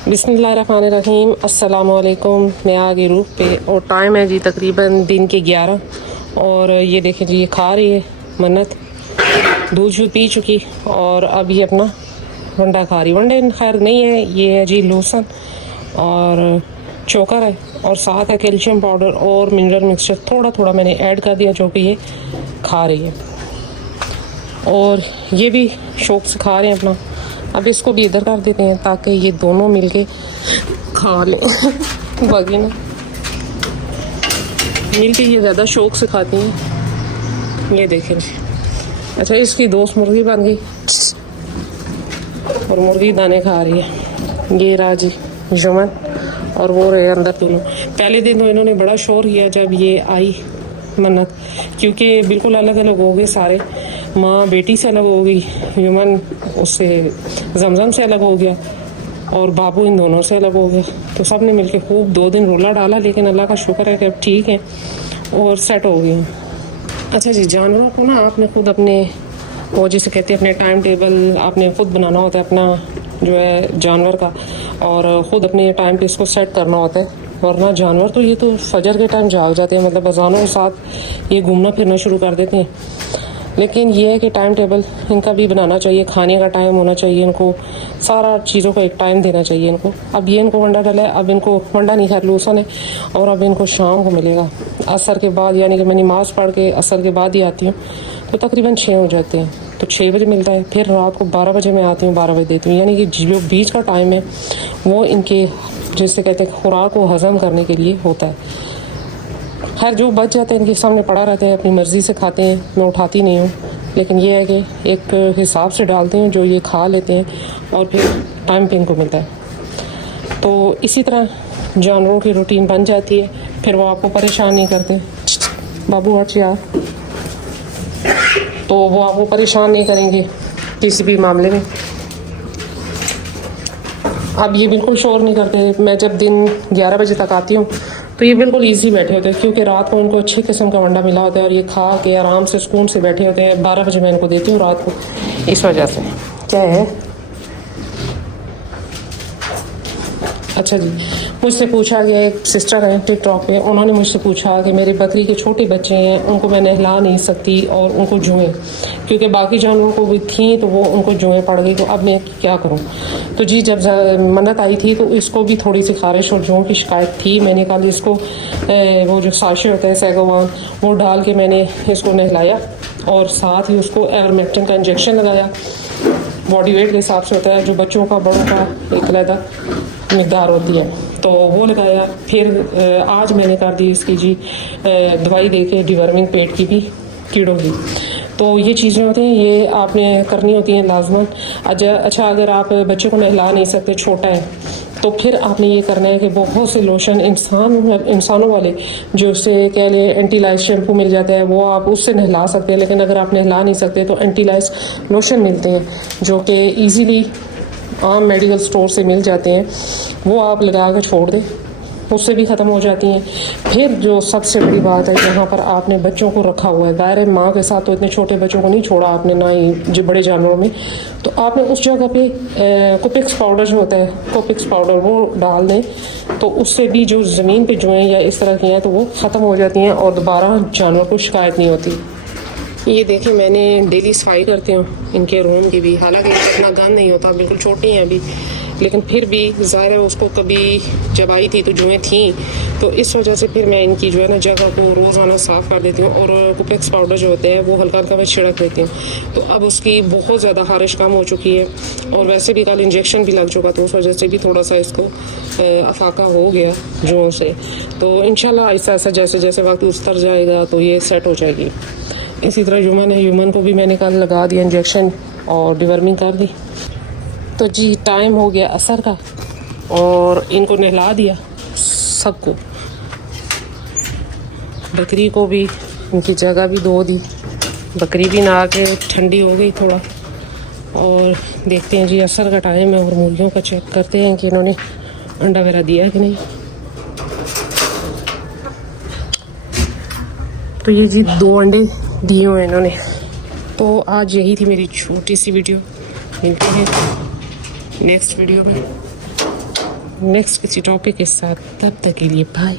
बिस्मिल्लाहिर्रहमानिर्रहीम। अस्सलामुअलैकुम। मैं आ गई रूफ पे और टाइम है जी तकरीबन दिन के 11 और ये देखें जी ये खा रही है मन्नत, दूध शूध पी चुकी और अब ये अपना वंडा खा रही। वनडे खैर नहीं है, ये है जी लोसन और चोकर है और साथ है कैल्शियम पाउडर और मिनरल मिक्सचर थोड़ा थोड़ा मैंने ऐड कर दिया, जो कि ये खा रही है और ये भी शौक से खा रहे हैं अपना। अब इसको भी इधर कर देते हैं ताकि ये दोनों मिलके खा लें। बाकी ना मिलके ये ज़्यादा शौक से खाती हैं। ये देखें जी, अच्छा इसकी दोस्त मुर्गी बन गई और मुर्गी दाने खा रही है। ये रहा जी जुमन और वो रहे अंदर दोनों। पहले दिन तो इन्होंने बड़ा शोर किया जब ये आई मन्नत, क्योंकि बिल्कुल अलग अलग हो गए सारे। माँ बेटी से अलग हो गई, युमन उससे जमजम से अलग हो गया और बाबू इन दोनों से अलग हो गया। तो सब ने मिलकर खूब 2 दिन रोला डाला, लेकिन अल्लाह का शुक्र है कि अब ठीक है और सेट हो गए। अच्छा जी, जानवरों को ना आपने खुद अपने वो जिसे कहते हैं अपने टाइम टेबल आपने खुद बनाना होता है अपना जो है जानवर का, और ख़ुद अपने टाइम पे इसको सेट करना होता है। वरना जानवर तो ये तो फजर के टाइम जाग जाते हैं, मतलब अजानों के साथ ये घूमना फिरना शुरू कर देते हैं। लेकिन ये है कि टाइम टेबल इनका भी बनाना चाहिए, खाने का टाइम होना चाहिए, इनको सारा चीज़ों का एक टाइम देना चाहिए इनको। अब ये इनको वंडा डाला है, अब इनको वंडा नहीं खैर लोसन है और अब इनको शाम को मिलेगा असर के बाद, यानी कि मैं नमाज़ पढ़ के असर के बाद ही आती हूँ तो तकरीबन 6 हो जाते हैं, तो 6 बजे मिलता है। फिर रात को 12 बजे मैं आती हूँ, 12 बजे देती हूँ, यानी कि जो बीच का टाइम है वो इनके जिससे कहते हैं खुराक को हज़म करने के लिए होता है। खैर जो बच जाते हैं इनके सामने पड़ा रहता है, अपनी मर्ज़ी से खाते हैं, मैं उठाती नहीं हूँ। लेकिन ये है कि एक हिसाब से डालती हूँ जो ये खा लेते हैं और फिर टाइम पे इनको मिलता है। तो इसी तरह जानवरों की रूटीन बन जाती है, फिर वो आपको परेशान नहीं करते। बाबू हट यार, तो वो आपको परेशान नहीं करेंगे किसी भी मामले में। अब ये बिल्कुल शोर नहीं करते। मैं जब दिन 11 बजे तक आती हूँ तो ये बिल्कुल इजी बैठे होते हैं, क्योंकि रात को उनको अच्छी किस्म का वंडा मिला होता है और ये खा के आराम से सुकून से बैठे होते हैं। 12 बजे मैं इनको देती हूँ रात को, इस वजह से। क्या है? अच्छा जी, मुझसे पूछा गया, एक सिस्टर है टिकटॉक पे, उन्होंने मुझसे पूछा कि मेरी बकरी के छोटे बच्चे हैं, उनको मैं नहला नहीं सकती और उनको जुएँ, क्योंकि बाकी जानवरों को भी थी तो वो उनको जुएँ पड़ गई, तो अब मैं क्या करूं। तो जी जब मन्नत आई थी तो इसको भी थोड़ी सी खारिश और जुओं की शिकायत थी। मैंने कल इसको वो जो साशे होता है सैगोवान वो डाल के मैंने इसको नहलाया और साथ ही उसको एवरमेक्टिन का इंजेक्शन लगाया। बॉडी वेट के हिसाब से होता है, जो बच्चों का बड़ों का एक अलग मकदार होती है, तो वो लगाया। फिर आज मैंने कर दी इसकी जी दवाई दे के डिवर्मिंग पेट की भी, कीड़ों की। तो ये चीज़ें होती हैं, ये आपने करनी होती हैं लाजमन। अच्छा अगर आप बच्चे को नहला नहीं सकते, छोटा है, तो फिर आपने ये करना है कि बहुत से लोशन इंसानों वाले जो उससे कह लें एंटी लाइस शैम्पू मिल जाता है, वो आप उससे नहला सकते हैं। लेकिन अगर आप नहला नहीं सकते तो एंटी लाइस लोशन मिलते हैं जो कि ईज़िली आम मेडिकल स्टोर से मिल जाते हैं, वो आप लगा कर छोड़ दें, उससे भी ख़त्म हो जाती हैं। फिर जो सबसे बड़ी बात है, जहाँ पर आपने बच्चों को रखा हुआ है, दायरे माँ के साथ तो इतने छोटे बच्चों को नहीं छोड़ा आपने, ना ही जो बड़े जानवरों में, तो आपने उस जगह पे कोपिक्स पाउडर जो होता है, कोपिक्स पाउडर वो डाल दें, तो उससे भी जो ज़मीन पे जुएँ या इस तरह की हैं तो वो ख़त्म हो जाती हैं और दोबारा जानवर को शिकायत नहीं होती। ये देखिए मैंने डेली सफाई करती हूँ इनके रूम की भी, हालांकि इतना गंद नहीं होता, बिल्कुल छोटी हैं अभी, लेकिन फिर भी ज़ाहिर है उसको कभी जब आई थी तो जुएँ थी, तो इस वजह से फिर मैं इनकी जो है ना जगह को रोज़ाना साफ़ कर देती हूँ और कोपेक्स पाउडर जो होते हैं वो हल्का हल्का मैं छिड़क देती हूँ। तो अब उसकी बहुत ज़्यादा खारिश कम हो चुकी है और वैसे भी कल इंजेक्शन भी लग चुका, तो उस वजह से भी थोड़ा सा इसको अफाका हो गया जुओं से। तो इंशाल्लाह ऐसा ऐसा जैसे जैसे वक्त उतर जाएगा तो ये सेट हो जाएगी। इसी तरह यूमन है, यूमन को भी मैंने कल लगा दिया इंजेक्शन और डिवर्मिंग कर दी। तो जी टाइम हो गया असर का और इनको नहला दिया सबको, बकरी को भी इनकी जगह भी धो दी, बकरी भी नहा के ठंडी हो गई थोड़ा। और देखते हैं जी असर का टाइम है और मुर्गियों का चेक करते हैं कि इन्होंने अंडा वगैरह दिया कि नहीं। तो ये जी 2 अंडे दिए हुए इन्होंने। तो आज यही थी मेरी छोटी सी वीडियो, मिलते हैं नेक्स्ट वीडियो में। नेक्स्ट किसी टॉपिक के साथ, तब तक के लिए बाय।